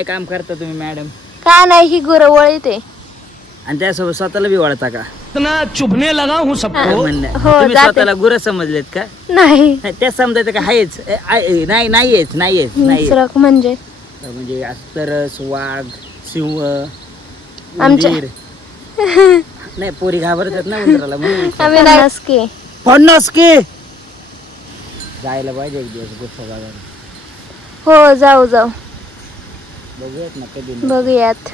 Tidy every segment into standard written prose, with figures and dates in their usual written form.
काय काम करता तुम्ही मॅडम? का नाही, ही गुरं वळीते आणि त्यासोबत स्वतःला बी वळता का? इतना चुभने लगा हूं सबको. हो, तुम्ही जाते. स्वतःला गुरं समजलेत का? नाही. त्या समजायचं का? आहेच नाहीयेच निसरक म्हणजे म्हणजे तरस, वाघ, सिंह, आमच्या- उंदीर. नाही, पोरी घाबरतात ना उंदराला म्हणून. आम्ही नसके 50 के जायला पाहिजे एक दिवस गुस्सा बघायला. हो, जाऊ बघूयात ना कधी. बघूयात.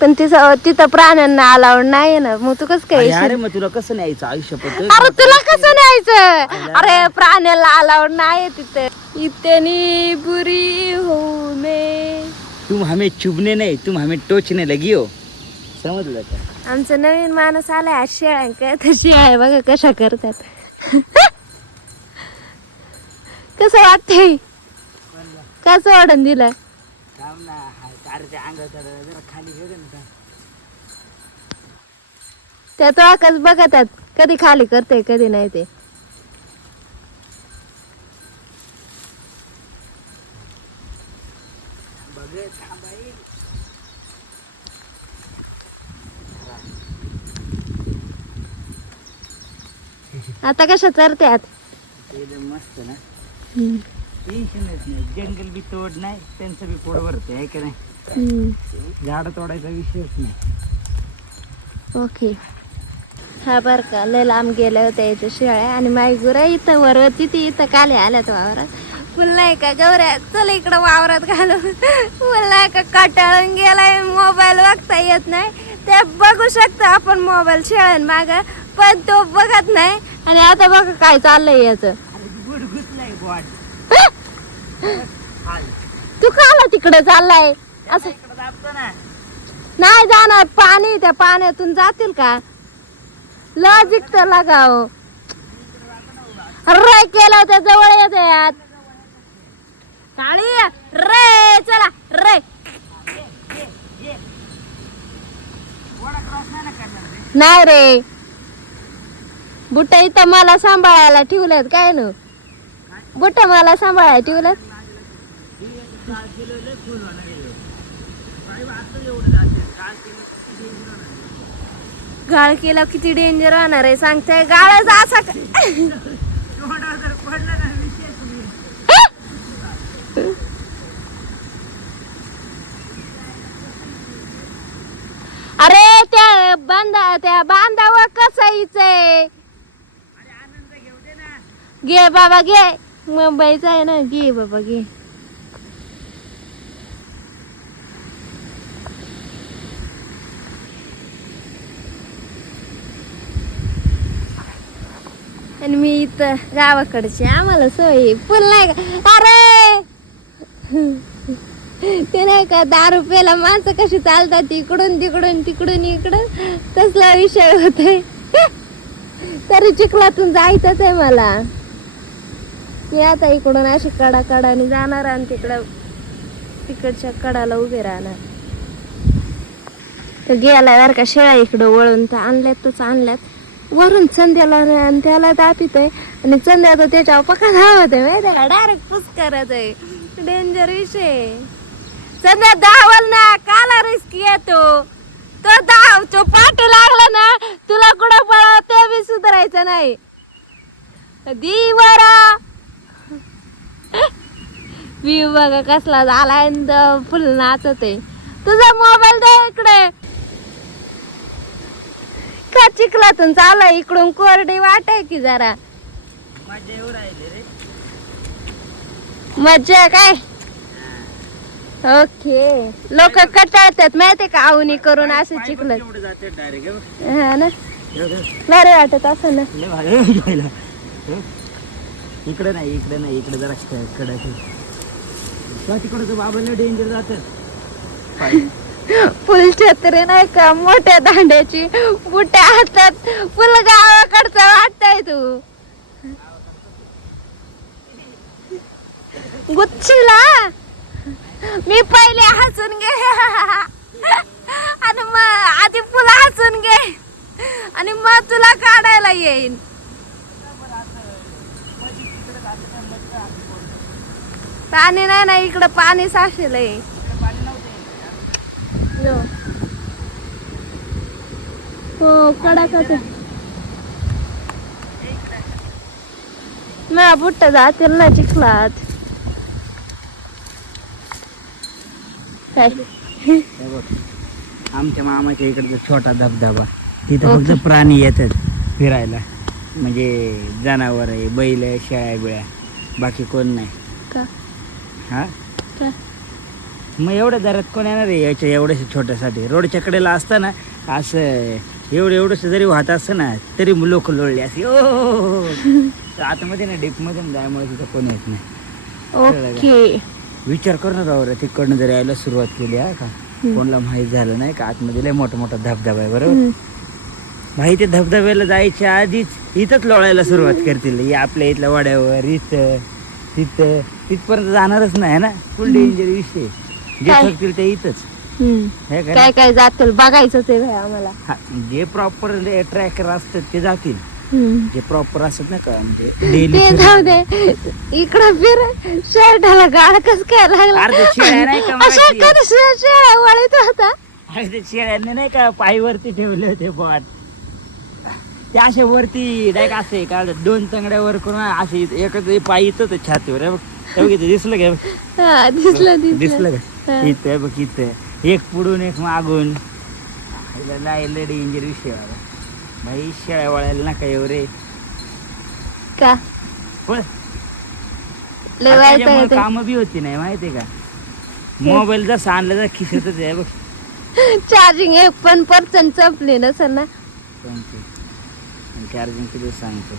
पण तिथं प्राण्यांना अलाउड नाही ना, मग तू कसं काय अरे मग तुला कसं न्यायचं आयुष्य पद्धत? अरे तुला कसं न्यायचं? अरे प्राण्याला अलाउड नाही तिथे. इतनी बुरी हो मैं. तुम हमें चुभने नाही, तुम हमें टोचने लगी हो. समजलं का? आमचं नवीन माणूस आलाय आज शेळ्या तर शेळ्या बघा कशा करतात. कसं वाटतंय? कसं वाढून दिलं? त्या तो आकाश बघतात कधी खाली करते कधी नाही ते. आता कशा चरत्यात? मस्त ना. टेन्शनच नाही, जंगल बी तोड नाही, त्यांचं बी पोट भरते आहे का नाही. झाड तोडायचा विषयच नाही. ओके. हा बर का, लय लांब गेल्या होत्या याच्या शेळ्या आणि माई गुरा इथं वरवती ती इथं काले आल्यात वावरात. पुन्हा का गौऱ्या चल इकडं वावरात घालू. पुन्हा का कटाळून गेलाय, मोबाईल बघता येत नाही. ते बघू शकतो आपण मोबाईल शेळ्यान माग, पण तो बघत नाही. आणि आता बघा काय चाललंय याच. तू खाला तिकडे चाललाय असं? नाही जाणार, पाणी त्या पाण्यातून जातील का? लॉजिक तर लगाव. रे केलं त्या जवळ येते यात काळी रे. चला रे. नाही रे, बुट इथं मला सांभाळायला ठेवल्यात काय न? बुट मला सांभाळायला ठेवल्यात. गाळ केला किती डेंजर होणार आहे सांगताय? गाळच असा अरे त्या बांधावर कसं यायचंय? घे बाबा घे, मुंबईचा आहे ना, घे बाबा घे. आणि मी इथं गावाकडची, आम्हाला सोय फुल नाही का? अरे ते नाही का 10 रुपयाला माणसं कशी चालतात इकडून तिकडून तिकडून इकडं, तसला विषय होते. तरी चिखलातून जायचंच आहे मला. मी आता इकडून अशी कडाकडाने जाणार आणि तिकडच्या कडाला उभे राहणार. तर गेला बरं का शेळ्या इकडं वळून, तर आणल्यात वरून चंद्याला आणि त्याला दापित आहे. आणि चंद्या तर त्याच्यावर पका धावत आहे, त्याला डायरेक्ट पुस करत आहे. डेंजर विषय. चंद्या धावल ना, काला रिस्क येतो तो. तो पाठ लागला ना, तुला कुठं पळा ते बी सुधारायचं नाही. दिवरा मी बघा कसला झालाय, फुल नाचत आहे. तुझा मोबाईल दे इकडे. का चिखलातून चालय, इकडून कोरडी वाट आहे की जरा. मज्जा काय? ओके. लोक कटाळतात माहितीये का आवनी करून असं चिखल. हा ना, बरं वाटत असं ना. इकडे नाही इकडे जरा कडायचं. तिकडचं बाबाला डेंजर जात. फुल छत्री नाही का मोठ्या दांड्याची, बुट्या हातात, फुल गावाकडचं वाटतंय तू. गुच्छीला मी पहिले हसून घे आणि मग आधी फुलं हसून घे आणि मग तुला काढायला येईन. पाणी नाही ना इकडं, पाणी साचलंय. हो कडाकाच ना बुट्ट जातील ना चिखलात. काय हे बघ, आमच्या मामाच्या इकडचा छोटा धबधबा, तिथं फक्त प्राणी येतात फिरायला, म्हणजे जनावर आहे, बैल, शेळ्या बिळ्या, बाकी कोण नाही. का हा का मग एवढ्या दरात कोण येणार आहे याच्या एवढ्याशा छोट्यासाठी? रोडच्या कडेला असताना असं एवढंसं जरी वाहत असतं ना तरी लोक लोळले असे ओ. आतमध्ये ना डीपमध्ये जायमुळे तिथं कोण येत नाही. ओके. विचार कर ना राव, तिकडनं जर यायला सुरुवात केली आहे का, कोणाला माहीत झालं नाही का आतमध्ये लय मोठा मोठा धबधबा आहे बरोबर. माहिती धबधब्याला जायच्या आधीच इथंच लोळायला सुरुवात करतील. आपल्या इथल्या वाड्यावर, इथं तिथं तिथपर्यंत जाणारच नाही ना. फुल डेंजर विषय. जे थकतील ते इथंच. हे का काय काय जातील बघायचं ते आम्हाला. हा, जे प्रॉपर ट्रॅकर असतात ते जातील. जे प्रॉपर असत ना का म्हणजे डेली ते जाऊ दे, इकडं फिर शर्टाला गाळ कस काय लागला. अर्ध्या शेळ्या नाही का अशा मगाशी? कधी शेळ्या वळीत होता. अर्ध्या शेळ्याने नाही का पायवरती ठेवले होते बॉट, ते असे वरती डायरेक्ट असे का दोन तंगड्यावर करून असे एकच पाय इथं छातीवर आहे बघ. ते बघ इथं दिसलं का? हा दिसलं दिसलं का? इथं बघ, इथं एक पुढून एक मागून. लय डेंजर विषय बाबा. भाई शेळ्या वळायला नका येऊ रे. का पण लय वाईट आहे ते. काम बी होती नाही माहितीये का. मोबाईल जसा आणला तर खिशातच आहे बघ. चार्जिंग 1% संपली नसेल ना. चार्जिंग किती सांगतो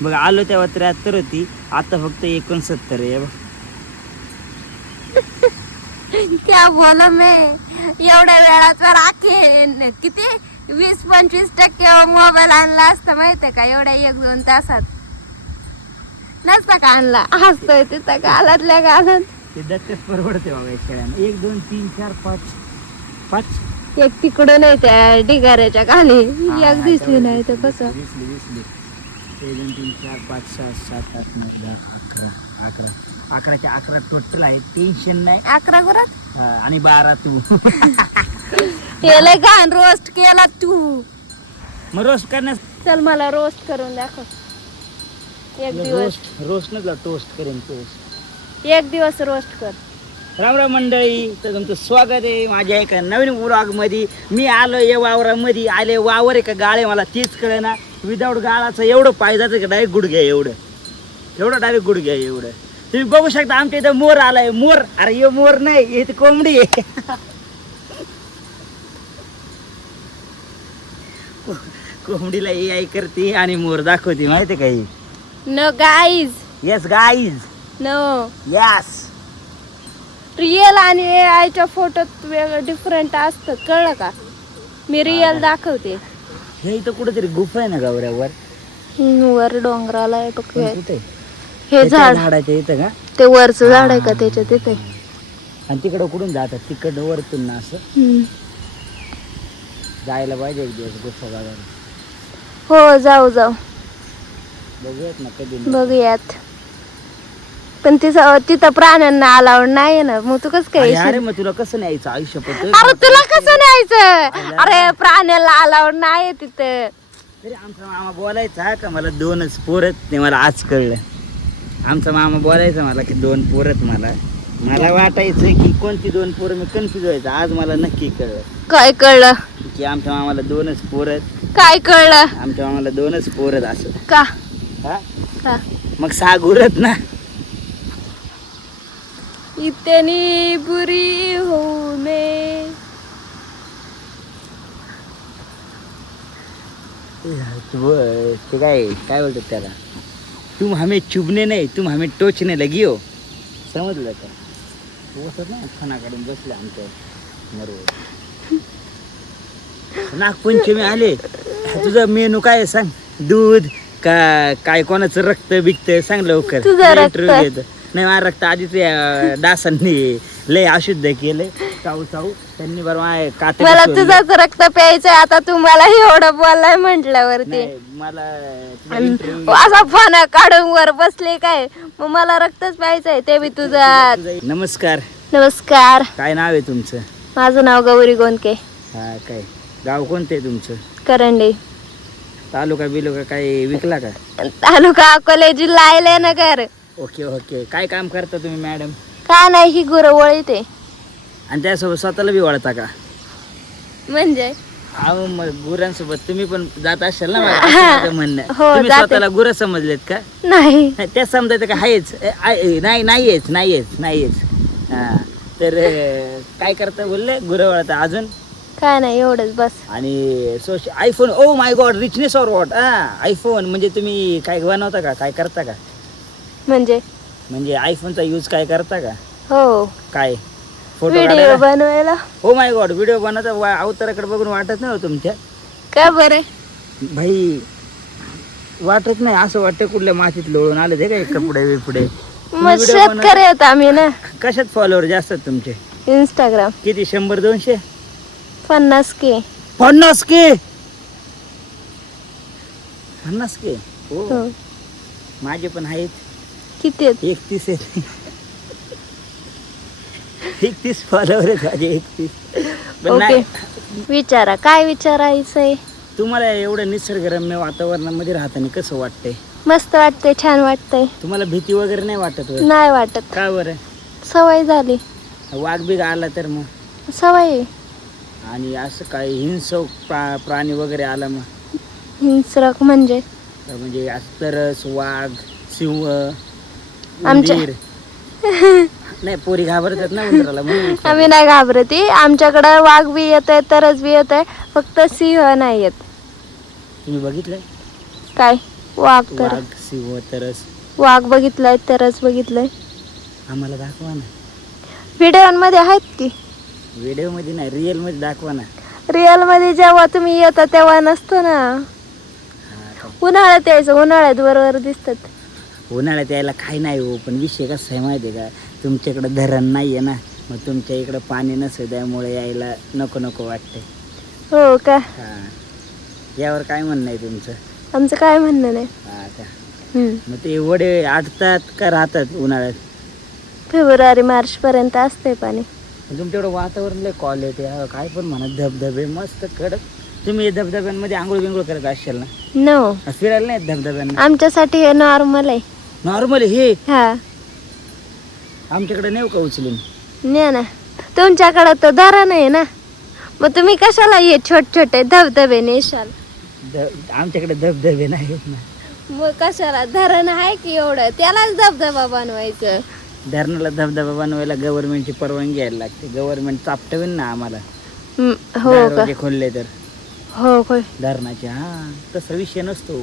बघ. आलो तेव्हा 73 होती, आता फक्त 69 आहे बघ. क्या बोला मैं, एवढ्या वेळात राखे किती 20-25% मोबाईल आणला असता माहितीये का, एवढ्या 1-2 तासात नसता का आणला. हसतोय तिथं गालातल्या गालात. ते दत्तच परवडते बाबा या शेळ्यांना. 1 2 3 4 5 एक तिकडं नाही त्या ढिगाऱ्याच्या खाली एक दिसली नाही तर कसं. दिसली 1 2 3 4 5 6 7 8 9 10 11 11च्या 11 टोटल आहे. टेन्शन नाही. 11 गुरात आणि 12 तू. हे लय घाण रोस्ट केला तू. मग रोस्ट करण्यास चल मला रोस्ट करून दाखव एक दिवस. रोस्ट नसला टोस्ट करेन. टोस्ट एक दिवस रोस्ट कर. राम राम मंडळी, तर तुमचं स्वागत आहे माझ्या एका नवीन व्लॉग मध्ये. मी आलो या वावरामध्ये. आले वावर आहे का गाळे मला तीच कळे ना. विदाऊट गाळाचं एवढं पायदाचं का डायरेक्ट गुडघ्या एवढं डायरेक्ट गुडघ्या एवढं. तुम्ही बघू शकता आमच्या इथं मोर आलाय. मोर, अरे हे मोर नाही, हे तर कोंबडी आहे. कोंबडीला AI करते आणि मोर दाखवते माहिती का. ही no guys, yes guys, no. Yes. Real आणि AIच्या फोटोत वेगळं डिफरंट असतं, कळलं का. मी रिअल दाखवते. हे इथं कुठेतरी गुफा आहे ना गावऱ्यावर. वर डोंगराला आहे बघ. कुठे हे झाड, झाडाच्या इथं का. ते वरचं झाड आहे का त्याच्या तिथे. आणि तिकडं कुठून जातात? तिकडं वरतून ना असं जायला पाहिजे एक दिवस गुफा बघायला. हो जाऊ जाऊ बघूयात ना कधी. बघूयात. पण तिथं प्राण्यांना अलाउड नाही ना. मग तू कसं काय. अरे मग तुला कसं न्यायचं आयुष्य पद्धत? अरे तुला कसं न्यायचं. अरे प्राण्याला अलाउड नाही तिथं. तरी आमचा मामा बोलायचा का मला 2च पोरत. ते मला आज कळलं. आमचा मामा बोलायचा मला की 2 पोरत. मला वाटायचं की कोणती 2 पोरं, मी कन्फ्युज व्हायचं. आज मला नक्की कळलं. काय कळलं? की आमच्या मामाला 2च पोरत. काय कळलं? आमच्या मामाला 2च पोरत असं. का हा मग 6 गुरत ना. इतनी बुरी हूँ मैं. ते काय बोलतात त्याला, तुम हमें चुभने नाही, तुम हमें टोचने लगी हो. समजलं का. बसत ना खाना काढून बसले आमच्या बरोबर. नागपंचमी आले. तुझा मेनू काय सांग. दूध का काय, कोणाचं रक्त बिकत सांग लवकर. तुझं रक्त. नाही माझं रक्त आधीच डासांनी लय अशुद्ध केलंय. चाऊ त्यांनी बरोबर काते. मला तुझंच रक्त प्यायचंय. आता तुम्हाला एवढं बोलाय म्हटल्यावरती मला असा फणा काढून वर बसले काय. मग मला रक्तच प्यायचंय, ते बी तुझा. नमस्कार. नमस्कार. काय नाव आहे तुमचं? माझं नाव गौरी गोंदके. हा काय गाव कोणतं आहे तुमचं? करंडे. तालुका बिलुका काय विकला का? तालुका अकोले, जिल्हा अहिल्यानगर. Okay okay. काय काम करता तुम्ही मॅडम? का नाही, ही गुरं वळीते. आणि त्यासोबत स्वतःला बी वळता का? म्हणजे अहो मग गुरांसोबत तुम्ही पण जात असाल ना? मला असं माझं म्हणणं. हो, तुम्ही जाते. स्वतःला गुरं समजलेत का? नाही. त्या समजायचं का? आहेच नाहीयेच. हा तर काय करता बोलले? गुरं वळता. अजून काय नाही, एवढंच बस. आणि iPhone, oh my God, richness or what? IPhone म्हणजे तुम्ही काय बनवता का? काय करता का? म्हणजे आयफोनचा यूज काय करता का? हो, काय फोटो व्हिडिओ काढायला? बनवायला. ओ माय गॉड, व्हिडिओ बनवता? अवताराकडे बघून वाटत नाही हो तुमच्या? का बरे? भाई वाटत नाही, असं वाटतं कुठल्या मातीत लोळून आले ते काय कपडे बिपडे. मग शेतकरी आहेत आम्ही ना. कशात फॉलोअर जास्त आहेत तुमचे? इंस्टाग्राम. किती? 100-200? 50K. 50K? 50K? हो. हो. माझे पण आहेत. किती आहेत? 31 आहेत. 31 फॉलोअर आहेत माझे. 31. पण ओके, नाही, विचारा काय विचारायचंय. तुम्हाला एवढं निसर्गरम्य वातावरणामध्ये राहताना कसं वाटतंय? मस्त वाटतंय, छान वाटतंय. तुम्हाला भीती वगैरे नाही वाटत होय? नाही वाटत, का बरं? सवय झाली. वाघ बिघ आला तर मग? सवय आहे. आणि असं काय हिंसक प्राणी वगैरे आला मग? हिंसक म्हणजे म्हणजे असं तरस, वाघ, सिंह, आमच्या- उंदीर? नाही, पोरी घाबरतात ना उंदराला म्हणून विचारलं. आम्ही नाही घाबरती. आमच्याकडे वाघ बी येत आहे, तरच बी येत आहे, फक्त सिंह नाही येत. तुम्ही बघितलंय? काय वाघ? तर वाघ, सिंह, तरस? वाघ बघितलाय, तरच बघितलंय. आम्हाला दाखवा ना. व्हिडिओमध्ये आहेत की. व्हिडिओ मध्ये नाही, रिअल मध्ये दाखवा ना. रिअल मध्ये जेव्हा तुम्ही येता तेव्हा नसतो ना. हा का? उन्हाळ्यात यायचं, उन्हाळ्यात बरोबर दिसतात. उन्हाळ्यात यायला काही नाही हो, पण विषय कसा आहे माहिती आहे का? तुमच्याकडे धरण नाही आहे ना, मग तुमच्या इकडं पाणी नसेल, त्यामुळे यायला नको नको वाटते. हो का? हा, यावर काय म्हणणं आहे तुमचं? आमचं काय म्हणणं नाही. हा का? हम्म. मग ते वडे आटतात का राहतात उन्हाळ्यात? फेब्रुवारी मार्च पर्यंत असते पाणी. तुमच्याकडं वातावरण लय क्वालिटी आहे, काय पण म्हणा, धबधबे मस्त कडक. तुम्ही धबधब्यांमध्ये आंघोळ बिंघोळ करत असाल ना? नो, फिरायला नाही धबधब्यांना? आमच्यासाठी हे नॉर्मल आहे. नॉर्मल हे? हा, आमच्याकडे नेऊ का उचलून? ने ना. तुमच्याकडे तर धरण आहे ना, मग तुम्ही कशाला हे छोटे छोटे धबधबे नेशाल? आमच्याकडे धबधबे नाहीत ना. मग कशाला? धरण आहे की एवढं, त्यालाच धबधबा बनवायचं. धरणाला धबधबा बनवायला गव्हर्नमेंटची परवानगी घ्यायला लागते. गव्हर्नमेंट चापटवेन ना आम्हाला. हो का? दरवाजे खोलले तर हो होय. धरणाचे. हा, तसा विषय नसतो.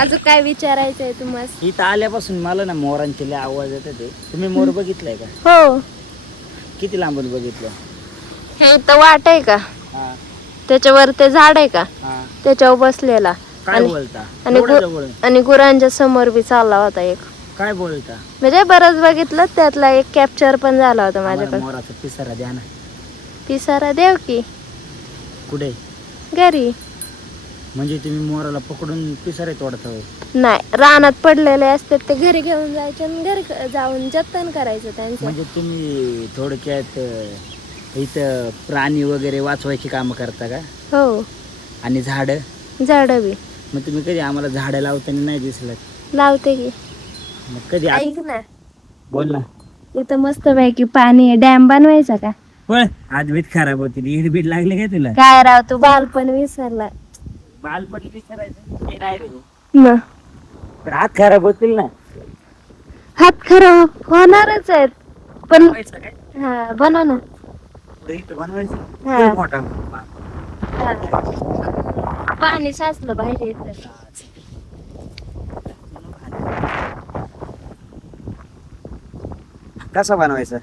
अजून काय विचारायचंय तुम्हाला? इथं आल्यापासून मला ना मोरांचे लय आवाज येतात ते. तुम्ही मोर बघितलाय का? हो, किती लांबून बघितलं? हे इथं वाट आहे का, हा त्याच्यावर ते झाड आहे का, हा. त्याच्यावर बसलेला. काय आणि- बोलता? आणि एवढं जवळ? आणि गुरांच्या समोर बी चालला होता एक. काय बोलता? म्हणजे बरंच बघितलं, त्यातला एक कॅप्चर पण झाला होता आम्हाला माझ्याकडे. मोराचा पिसारा द्या ना. पिसारा देव की कुठे? घरी. म्हणजे तुम्ही मोराला पकडून पिसारे तोडता होय? नाही, रानात पडलेले असतात ते घरी घेऊन जायचे आणि घरी जाऊन जतन करायचं त्यांचं. म्हणजे तुम्ही थोडक्यात इथं प्राणी वगैरे वाचवायची कामं करता का? हो, आणि झाडं? झाडं बी मग तुम्ही कधी आम्हाला झाडं लावताना नाही दिसलं? लावते की. मग कधी ऐक ना, बोल ना. इथं मस्त पैकी पाणी डॅम बनवायचा का? पण हातबीत खराब होती, ईडबीट लागले काय तुला? काय राव, तू बालपण विसरला. बालपणी विचारायचं ते नाही रे. मग पण हात खराब होतील ना. हात खराब होणारच आहेत, पण बनवायचं काय? हा बनव ना. पुढे इथं बनवायचं. हा. खूप मोठा. पाणी साचलं पाहिजे इथं. कसा बनवायचा?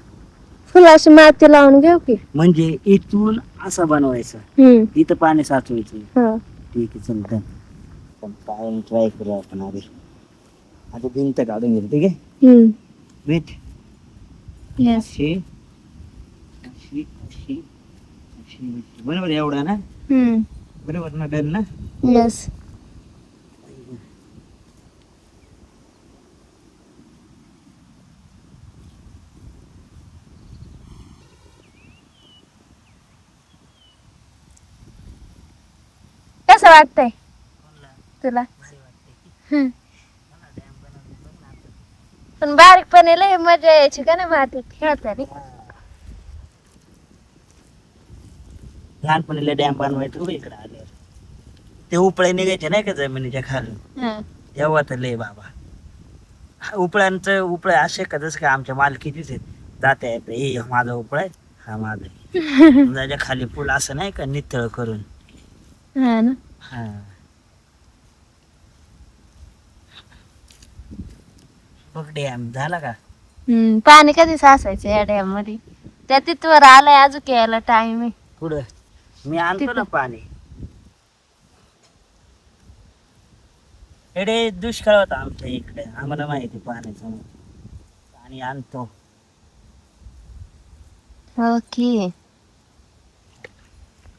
फुलाशी माती लावून घेऊ की. म्हणजे इथून असं बनवायचं, इथं पाणी साचवायचं. हा. ठीक आहे, चल पण काय ट्राय करू आपण आधी. आता भिंत काढून घेऊ, ठीक आहे? वेट. येस. अशी अशी अशी अशी. बरोबर एवढा ना? बरोबर ना? डन ना? येस. कसं वाटतंय तुला? हम्म. पण बारीकपणे लय मजा यायची का ना मातीत खेळताना. लहानपणीला डॅम बनवायचं हो इकडे आले ते उपळे निघायचे नाही का जमिनीच्या खालून हा. तेव्हा तर लय बाबा उपळे असे का जसं का आमच्या मालकीचीच आहेत जाते येते हे माझा उपळा आहे हा माझा आहे. त्याच्या खाली पूल असं नाही का नितळ करून हा ना. हा बघ डॅम झाला का? पाणी कधी साचायचं या डॅम मध्ये? त्या तिथवर आलाय अजून यायला टाइम आहे. पुढं मी आणतो ना पाणी. एडे दुष्काळ होता आमच्या इकडे आम्हाला माहिती पाण्याचं पाणी आणतो. ओके.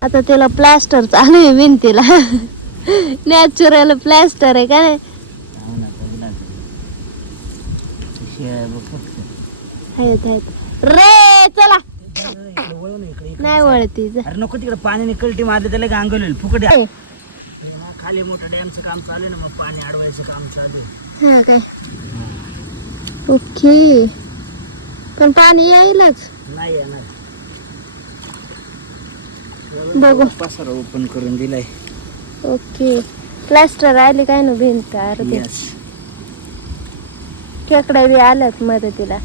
आता त्याला प्लास्टर चालू आहे भिंतीला. नॅचरल प्लास्टर आहे का नाही? रे चला नाही वळती जा. अरे नको तिकडे पाण्याने कलटी मारले त्याला गांगल फुकट खाली मोठं डॅमचं काम चालू आहे ना मग पाणी अडवायचं काम चालू आहे. हा काय? ओके. पण पाणी येईलच. नाही येणार. बघू. पसारा ओपन करून दिलाय. ओके. प्लास्टर आले काय ना भिंत अर्धी. Yes. खेकडे बी आल्यात मदतीला.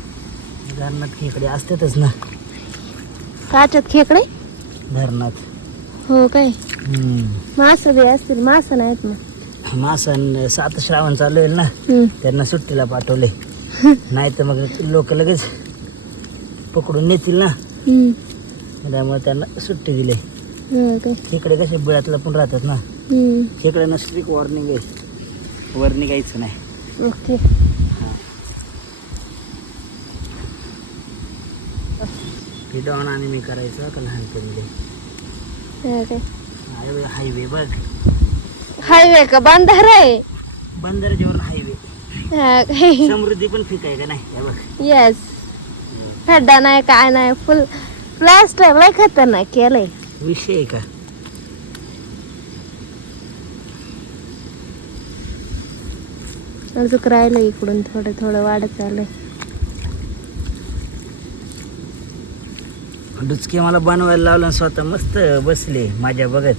धरणात खेकडे असतातच ना. काच्यात खेकडे धरणात. हो काय? मास बी असतील. मास नाहीत मग. मासन 7 श्रावण चालू आहे ना त्यांना सुट्टीला पाठवले नाही तर मग लोक लगेच पकडून नेतील ना त्यामुळे त्यांना सुट्टी दिली. इकडे कसे बिळातला पण राहतात ना इकडे स्ट्रिक्ट वॉर्निंग आहे वर निघायचं नाही. ओके. डॉन आणि मी करायचं का लहानपणी हायवे बघ. हायवे का बंधारा आहे? बंदराच्या वर हायवे. समृद्धी पण ठीक आहे का नाही हे बघ. येस. खड्डा नाही काय नाही फुल प्लास्टर लय खतरनाक केलंय. विषय आहे का? अजून राहिलं इकडून थोडं थोडं वाढत चाललंय. डुचके मला बनवायला लावलं आणि स्वतः मस्त बसले माझ्या बघत.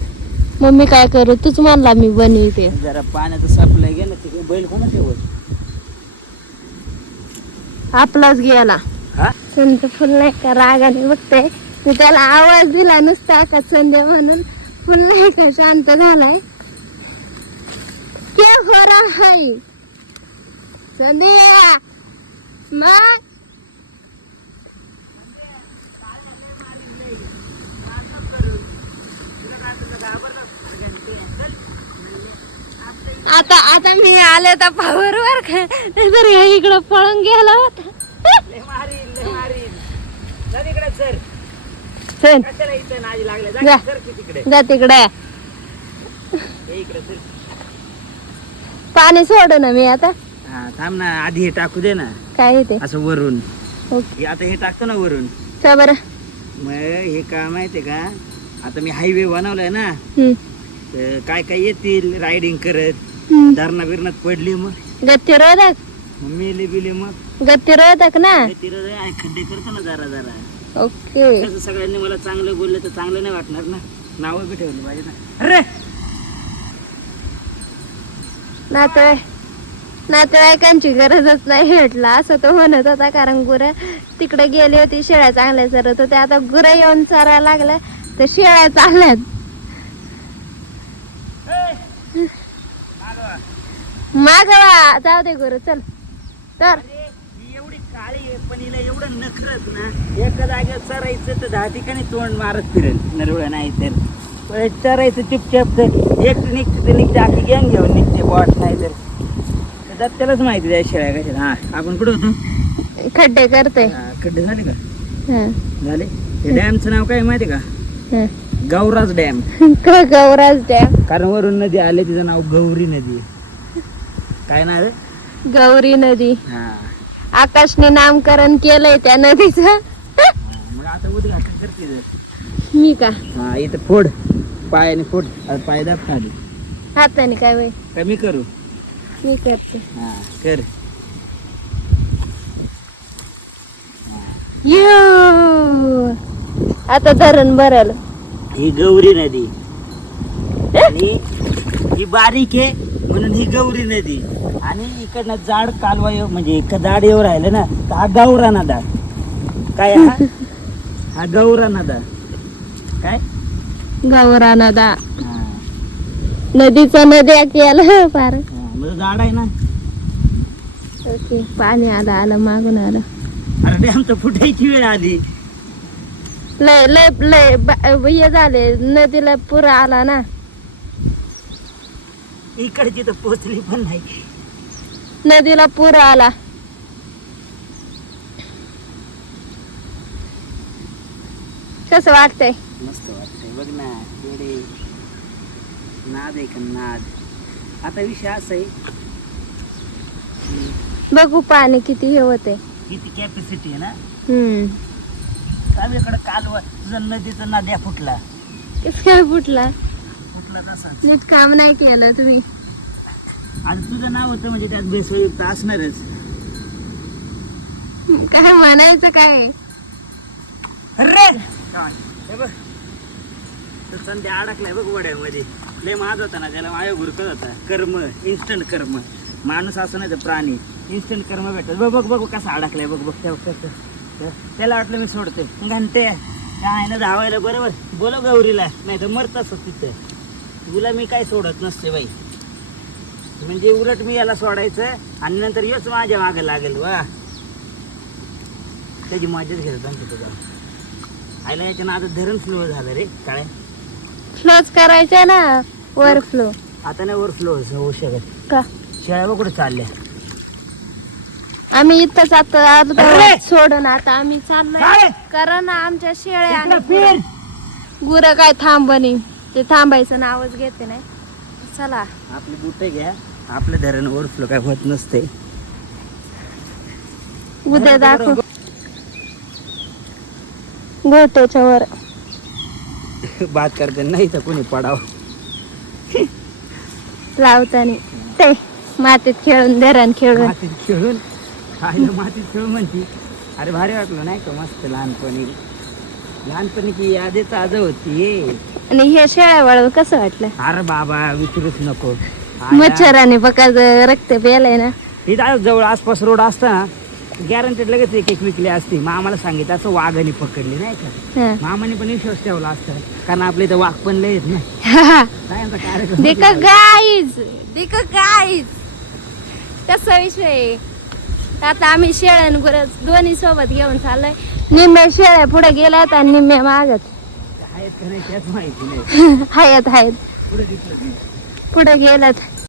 मम्मी काय करू तूच म्हणला मी बनवते. जरा पाण्याचं सप्लाय गेलं तिकडे बैल कोणा ठेवत आपलाच गेला. हा संत फुल नाही का रागाने बघते मी त्याला आवाज दिला नुसता का संध्या म्हणून फुल नाही का शांत झालाय. क्या हो रहा है संध्या? मग आता आता मी आले तर पावरवर काय तर इकडं पळून गेला होता. जा तिकडे पाणी सोडू ना मी आता. थांब ना आधी हे टाकू दे ना काय ते असं वरून. ओके. आता हे टाकतो ना वरून का बरं? मग हे काय माहितीये का आता मी हायवे बनवलाय ना तर काय काय येतील रायडिंग करत धरणा बिरणात पडली मग गतिरोधक मेले बिले मग गतिरोधक ना. खड्डे करतो ना जरा जरा. ओके. कसं सगळ्यांनी मला चांगलं बोललं तर चांगलं नाही वाटणार ना. नावं बी ठेवली पाहिजे ना. अरे नातेवाईकांची गरजच नाही भेटला असं तो म्हणत होता. कारण गुरं तिकडे गेली होती शेळ्या चांगल्या चरत होत्या. आता गुरं येऊन चरायला लागल्या तर शेळ्या चालल्यात. मागवा जाऊ दे गुरु चल. तर एवढी काळी आहे पण हिला एवढं नखरत ना एका जागेवर चरायचं तर 10 ठिकाणी तोंड मारत फिरेल नरवळ नाही तर चरायचं चुपचाप तर एक निघते निघते आखी गँग घेऊन निघते बॉट नाही तर त्यालाच माहिती द्या शेळ्या कशा. हा आपण कुठं होतो? खड्डे करते. खड्डे झाले का? झाले. डॅमचं नाव काय माहिती का? गौराज डॅम. गौराज डॅम कारण वरून नदी आले तिचं नाव गौरी नदी. काय नाव आहे? गौरी नदी. हा आकाशने नामकरण केलंय त्या नदीचं. मग आता उद्घाटन करते मी का? हा इथं फोड पायाने फोड पाय दाब खाली हाताने काय वय कमी करू मी करते हा कर यो आता धरण भरायला ही गौरी नदी आणि ही बारीक आहे म्हणून ही गौरी नदी आणि इकडनं जाड कालवा म्हणजे जाड येऊ राहिलं ना तर हा गौरा नदा काय हा गौरा नदा काय गौरा नदा हा नदीचा नद्या केलं फार म्हणजे जाड आहे ना ओके पाणी आलं मागून आलं अरे डॅम तर फुटायची वेळ आली लय लय लय हे झाले नदीला पूर आला ना इकडची तर पोचली पण नाही नदीला पूर आला कसं वाटतंय मस्त वाटतंय बघ ना एवढे नाद आहे का नाद आता विषय असा आहे बघू पाणी किती हे होते किती कॅपॅसिटी आहे ना हम्म इकडे कालवा तुझा नदीचा नद्या फुटला कस काय फुटला फुटला तसाच नीट काम नाही केलं तुम्ही आता तुझं नाव होतं म्हणजे त्यात भेसळयुक्त असणारच काय म्हणायचं काय अरे हे बघ तो संध्या अडकलाय बघ वड्यामध्ये लय माझ होता ना त्याला माया गुरकत होता कर्म इन्स्टंट कर्म माणूस असं नाही तर प्राणी इन्स्टंट कर्म भेटत बघ बघ बघ कसा अडकलाय बघ बघ त्याला वाटलं मी सोडते घंटे काय ना धावायला बरोबर बोलो गौरीला नाही तर मरतच तिथं तुला मी काय सोडत नसते बाई म्हणजे उलट मी याला सोडायचं आणि नंतर योच माझ्या मागं लागेल वा त्याची मजाच घेतात आमच्या तुझा आईला याच्या ना आता धरण फ्लो झालं रे काय फ्लोच करायचे ना वर फ्लो आता नाही वर फ्लो होऊ शकत का शेळ्या बघ कुठे चालल्या आम्ही इथंच आता अरे! अर्ध सोडून आता आम्ही चाललोय काय? कारण आमच्या शेळ्या इकडं आणि फिर. गुरं काय थांबणी ते थांबायचं नावच घेते नाही चला आपली बुट घ्या आपलं धरण ओव्हरफ्लो काय होत नसते उद्या दाखव गोट्याच्या वर बात करते नाही तर कोणी पडाव लावतानी ते मातीत खेळून धरण खेळून मातीत खेळून आईला मातीत खेळून म्हणती अरे भारी वाटलं नाही का मस्त लहानपणी की यादीच आज होती ये आणि हे शेळ्या वळव कसं वाटलं अरे बाबा विचारूच नको मच्छराने बघा रक्त प्यायलाय ना इथं जवळ आसपास रोड असता ना गॅरंटेड लगेच एक एक विकली असती मामाला सांगितलं असं वाघाने पकडली नाही का हा. मामाने पण विश्वास ठेवला असता कारण आपल्या इथं वाघ पण लय आहेत ना काय यांचा कार्यक्रम देखा गाईज कसा विषय आहे. आता आम्ही शेळ्या आणि गुरं दोन्ही सोबत घेऊन चाललोय निम्म्या शेळ्या पुढे गेल्यात आणि निम्म्या मागत आहेत का नाही त्याच माहिती नाही आहेत पुढे दिसलं पुढे गेल्यात